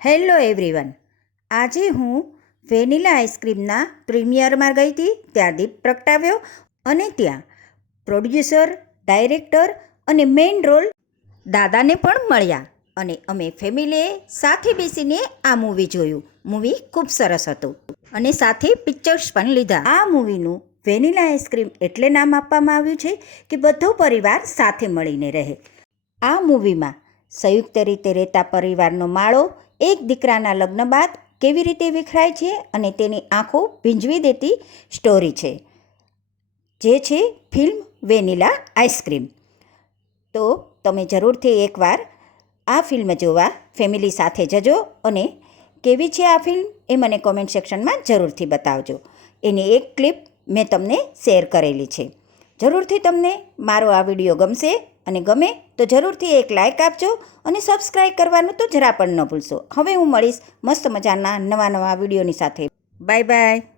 Hello everyone. આજે હું vanilla આઈસ્ક્રીમના પ્રીમિયરમાં ગઈ હતી, ત્યાં દીપ પ્રગટાવ્યો અને ત્યાં પ્રોડ્યુસર, ડાયરેક્ટર અને મેઇન રોલ દાદાને પણ મળ્યા અને અમે ફેમિલીએ સાથે બેસીને આ મૂવી જોયું. મૂવી ખૂબ સરસ હતું અને સાથે પિક્ચર્સ પણ લીધા. આ મૂવીનું વેનિલા આઈસ્ક્રીમ એટલે નામ આપવામાં આવ્યું છે કે બધો પરિવાર સાથે મળીને રહે. આ મૂવીમાં સંયુક્ત રીતે રહેતા પરિવારનો માળો એક દીકરાના લગ્ન બાદ કેવી રીતે વિખરાય છે અને તેની આંખો ભીંજવી દેતી સ્ટોરી છે, જે છે ફિલ્મ વેનીલા આઈસ્ક્રીમ. તો તમે જરૂરથી એકવાર આ ફિલ્મ જોવા ફેમિલી સાથે જજો અને કેવી છે આ ફિલ્મ એ મને કોમેન્ટ સેક્શનમાં જરૂરથી બતાવજો. એની એક ક્લિપ મેં તમને શેર કરેલી છે. જરૂરથી તમને મારો આ વીડિયો ગમશે અને ગમે તો જરૂરથી એક લાઇક આપજો અને સબસ્ક્રાઈબ કરવાનું તો જરા પણ ન ભૂલશો. હવે હું મળીશ મસ્ત મજાના નવા નવા વિડીયોની સાથે. Bye bye